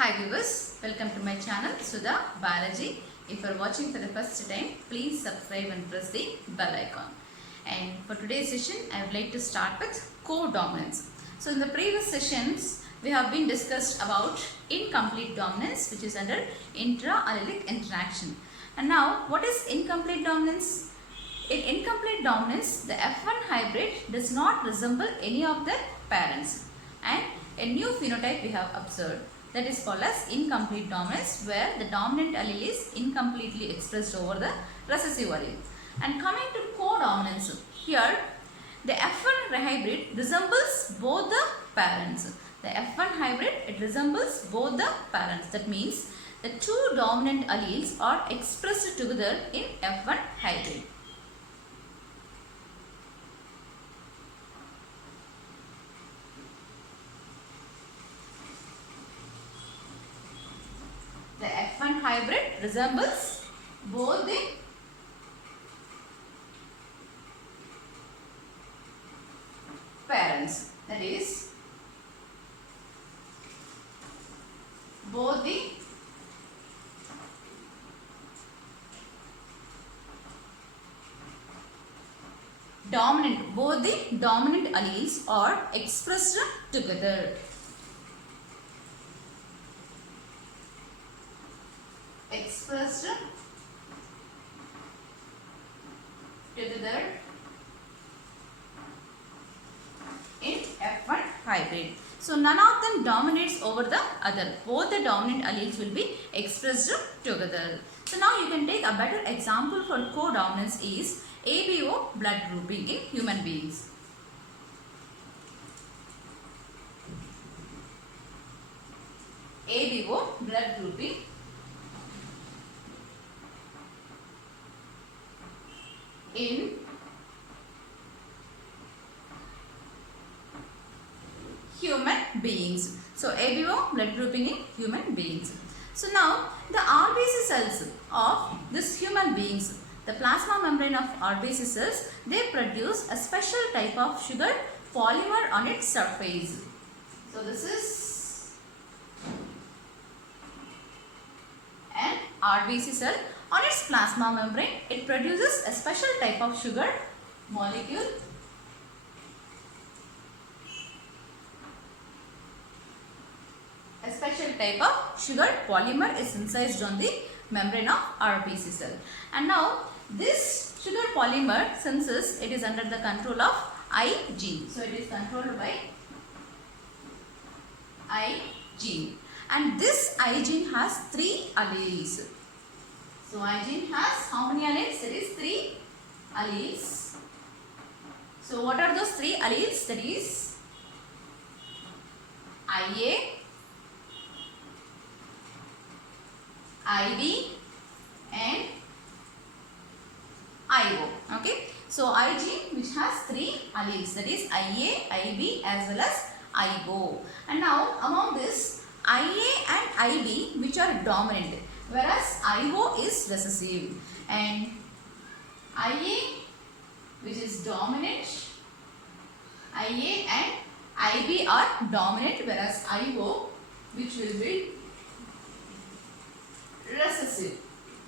Hi viewers, welcome to my channel Sudha Biology. If you are watching for the first time, please subscribe and press the bell icon. And for today's session, I would like to start with codominance. So in the previous sessions, we have been discussed about incomplete dominance, which is under intra-allelic interaction. And now, what is incomplete dominance? In incomplete dominance, the F1 hybrid does not resemble any of the parents, and a new phenotype we have observed, that is called as incomplete dominance, where the dominant allele is incompletely expressed over the recessive allele. And coming to codominance, here the F1 hybrid resembles both the parents. The F1 hybrid, it resembles both the parents. That means the two dominant alleles are expressed together in F1 hybrid. The F1 hybrid resembles both the parents, that is both the dominant alleles are expressed together. In F1 hybrid. So none of them dominates over the other. Both the dominant alleles will be expressed together. So now you can take a better example for codominance is ABO blood grouping in human beings. ABO blood grouping in human beings. So ABO blood grouping in human beings. So now the RBC cells of this human beings, the plasma membrane of RBC cells, they produce a special type of sugar polymer on its surface. So this is an RBC cell. On its plasma membrane, it produces a special type of sugar molecule . A special type of sugar polymer is incised on the membrane of RBC cell. And now this sugar polymer, since it is under the control of I gene. So it is controlled by I gene. And this I gene has 3 alleles. So I gene has how many alleles? There is 3 alleles. So what are those 3 alleles? That is IA, IB and IO. Okay. So I gene which has 3 alleles, that is IA, IB as well as IO. And now among this, IA and IB which are dominant, whereas IO is recessive, and IA which is dominant, IA and IB are dominant, whereas IO which will be recessive.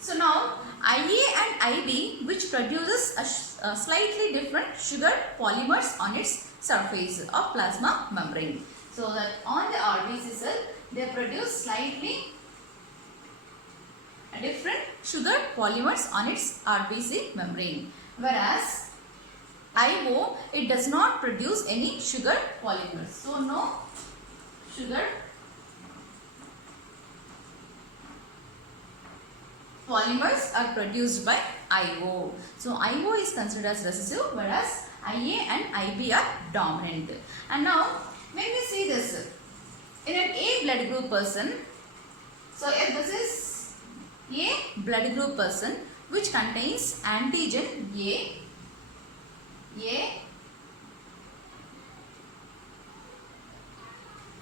So now IA and IB which produces a slightly different sugar polymers on its surface of plasma membrane. So that on the RBC cell they produce slightly different sugar polymers on its RBC membrane, whereas IO, it does not produce any sugar polymers. So no sugar polymers are produced by IO. So IO is considered as recessive, whereas IA and IB are dominant. And now when we see this in an A blood group person, so if this is A blood group person which contains antigen A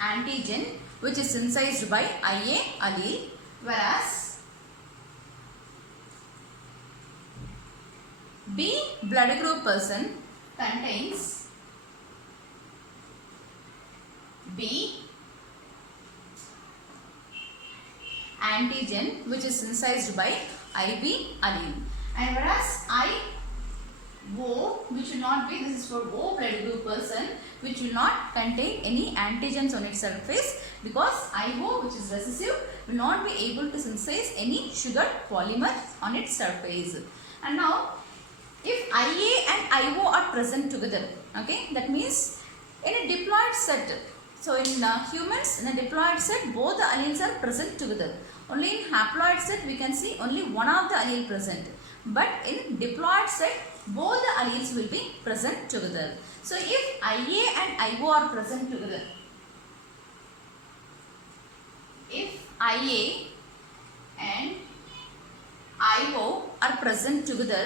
antigen which is incised by IA allele, whereas B blood group person contains B antigen which is synthesized by IB allele, and whereas IO which will not be, this is for O blood group person, which will not contain any antigens on its surface, because IO which is recessive will not be able to synthesize any sugar polymer on its surface. And now if IA and IO are present together, okay, that means in a diploid set, so in humans, in a diploid set both the alleles are present together. Only in haploid set we can see only one of the allele present, but in diploid set both the alleles will be present together. So if IA and IO are present together, if IA and IO are present together,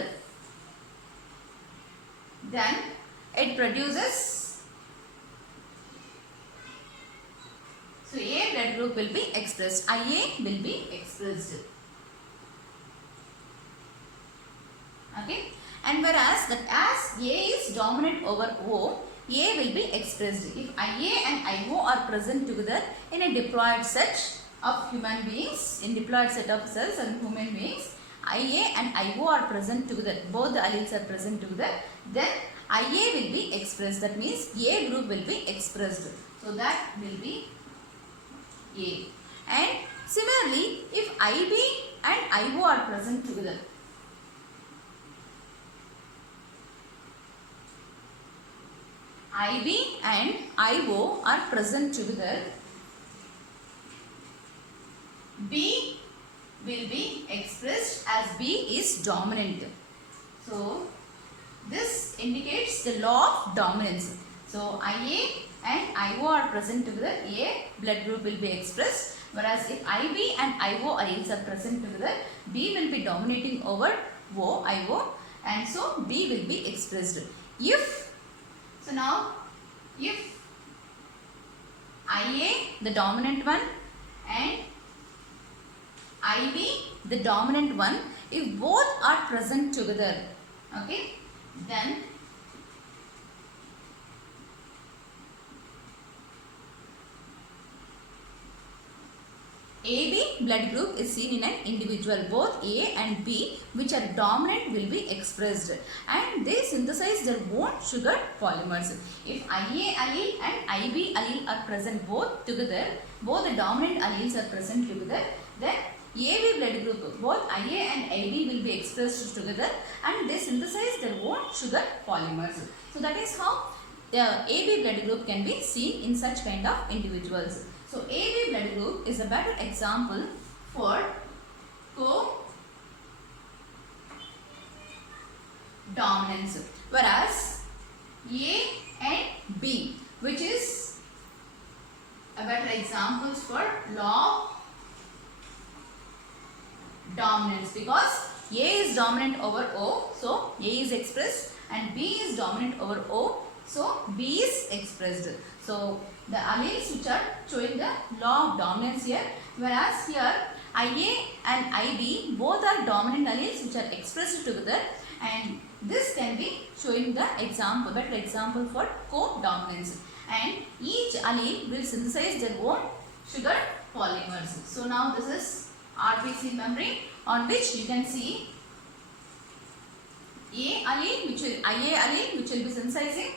then it produces, so A blood group will be expressed, IA will be expressed. Okay, and whereas that as A is dominant over O, A will be expressed. If IA and IO are present together in a diploid set of human beings, in diploid set of cells and human beings, IA and IO are present together, both the alleles are present together, then IA will be expressed. That means A group will be expressed. So that will be A. And similarly, if IB and IO are present together, IB and IO are present together, B will be expressed as B is dominant. So this indicates the law of dominance. So IA and IO are present together, A blood group will be expressed, whereas if IB and IO alleles are present together, B will be dominating over IO, and so B will be expressed. So now if IA the dominant one and IB the dominant one, if both are present together, okay, then AB blood group is seen in an individual. Both A and B which are dominant will be expressed, and they synthesize their own sugar polymers. If IA allele and IB allele are present both together, both the dominant alleles are present together, then AB blood group, both IA and IB will be expressed together, and they synthesize their own sugar polymers. So that is how the AB blood group can be seen in such kind of individuals. So AB blood group is a better example for co-dominance, whereas A and B, which is a better examples for law of dominance, because A is dominant over O, so A is expressed, and B is dominant over O, so B is expressed. So the alleles which are showing the law of dominance here, whereas here IA and IB both are dominant alleles which are expressed together, and this can be showing the example, better example for co-dominance, and each allele will synthesize their own sugar polymers. So now this is RBC membrane on which you can see IA allele which will be synthesizing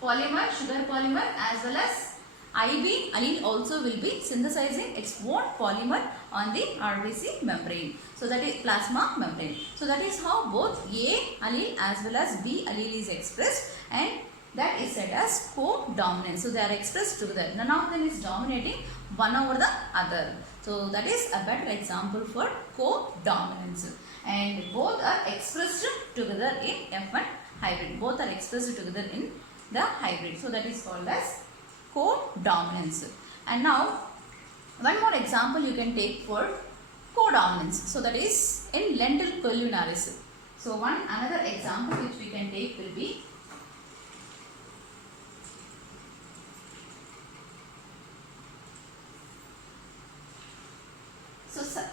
polymer, sugar polymer, as well as IB allele also will be synthesizing its own polymer on the RBC membrane. So that is plasma membrane. So that is how both A allele as well as B allele is expressed, and that is said as co-dominance. So they are expressed together. None of them is dominating one over the other. So that is a better example for co-dominance. And both are expressed together in F1 hybrid. Both are expressed together in the hybrid. So that is called as co-dominance. And now one more example you can take for co-dominance. So that is in lentil culinaris. So another example which we can take will be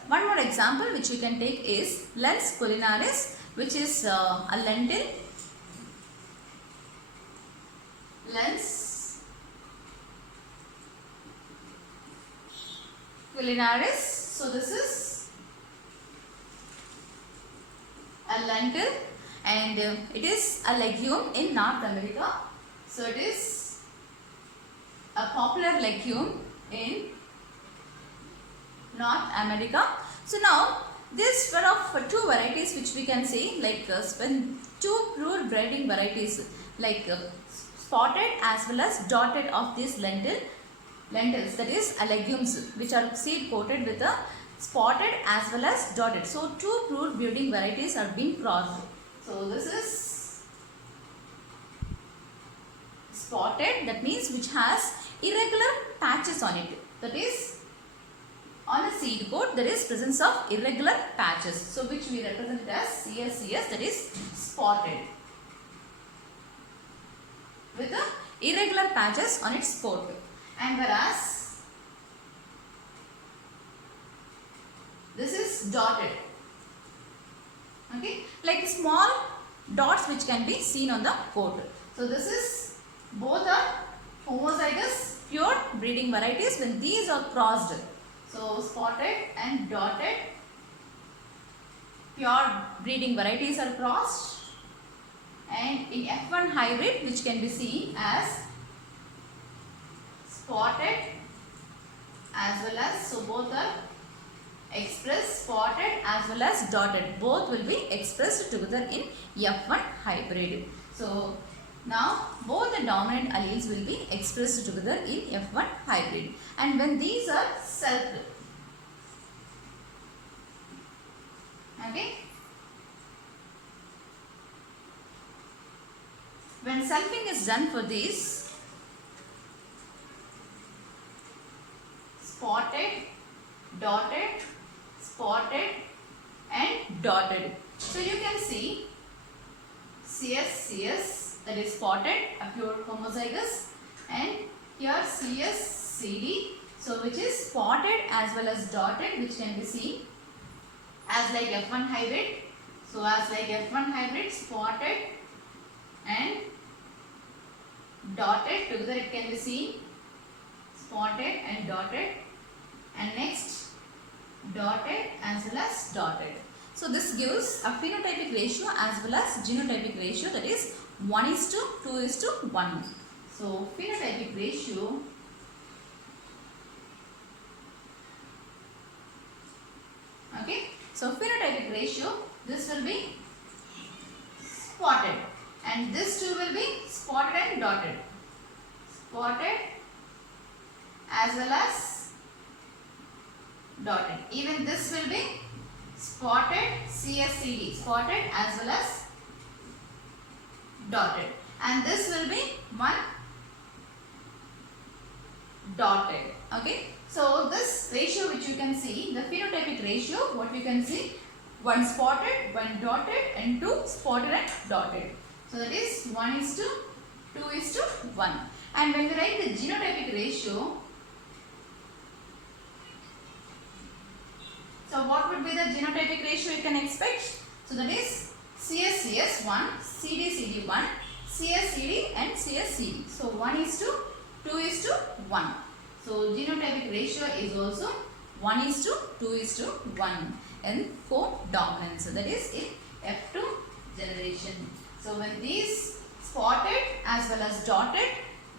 one more example which you can take is lens culinaris, which is a lentil lens culinaris. So this is a lentil, and it is a legume in North America. So it is a popular legume in North America. So now this one of two varieties which we can see, like when two pure breeding varieties, like spotted as well as dotted of these lentils, that is legumes which are seed coated with a spotted as well as dotted. So two pure breeding varieties are being crossed. So this is spotted, that means which has irregular patches on it. That is, on a seed coat there is presence of irregular patches. So which we represent it as CSCS, that is spotted, with the irregular patches on its coat. And whereas this is dotted, okay, like small dots which can be seen on the coat. So this is, both are homozygous pure breeding varieties when these are crossed. So spotted and dotted pure breeding varieties are crossed, and in F1 hybrid, which can be seen as spotted as well as, so both are expressed, spotted as well as dotted, both will be expressed together in F1 hybrid. So now both the dominant alleles will be expressed together in F1 hybrid, and when these are selfed, okay, when selfing is done for these spotted, dotted, spotted and dotted, so you can see CS, that is spotted, a pure homozygous, and here CD, so which is spotted as well as dotted, which can be seen as like F1 hybrid. So as like F1 hybrid, spotted and dotted together it can be seen, spotted and dotted, and next dotted as well as dotted. So this gives a phenotypic ratio as well as genotypic ratio, that is 1:2:1. So phenotypic ratio, okay, so phenotypic ratio, this will be spotted, and this too will be spotted and dotted, spotted as well as dotted. Even this will be spotted, CSCD, spotted as well as dotted, and this will be one dotted. Okay, so this ratio which you can see, the phenotypic ratio, what we can see, one spotted, one dotted and two spotted and dotted. So that is 1:2:1. And when we write the genotypic ratio, so what would be the genotypic ratio you can expect? So that is CSCS1, CDCD1, CSCD and CSCD. So 1:2:1. So genotypic ratio is also 1:2:1 in codominance. That is in F2 generation. So when these spotted as well as dotted,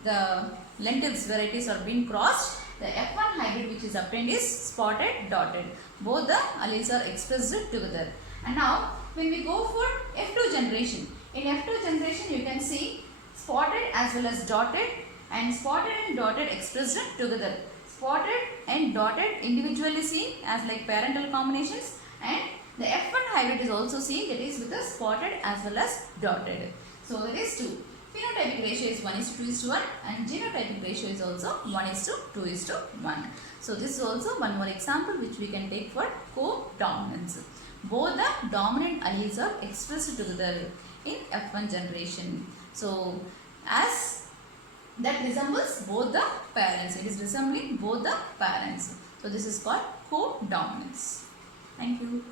the lentils varieties are being crossed, the F1 hybrid which is obtained is spotted, dotted. Both the alleles are expressed together. And now when we go for F2 generation, in F2 generation you can see spotted as well as dotted, and spotted and dotted expressed together. Spotted and dotted individually seen as like parental combinations, and the F1 hybrid is also seen, that is with the spotted as well as dotted. So it is 2. Phenotypic ratio is 1:2:1 and genotypic ratio is also 1:2:1. So this is also one more example which we can take for codominance. Both the dominant alleles are expressed together in F1 generation. So as that resembles both the parents, it is resembling both the parents. So this is called codominance. Thank you.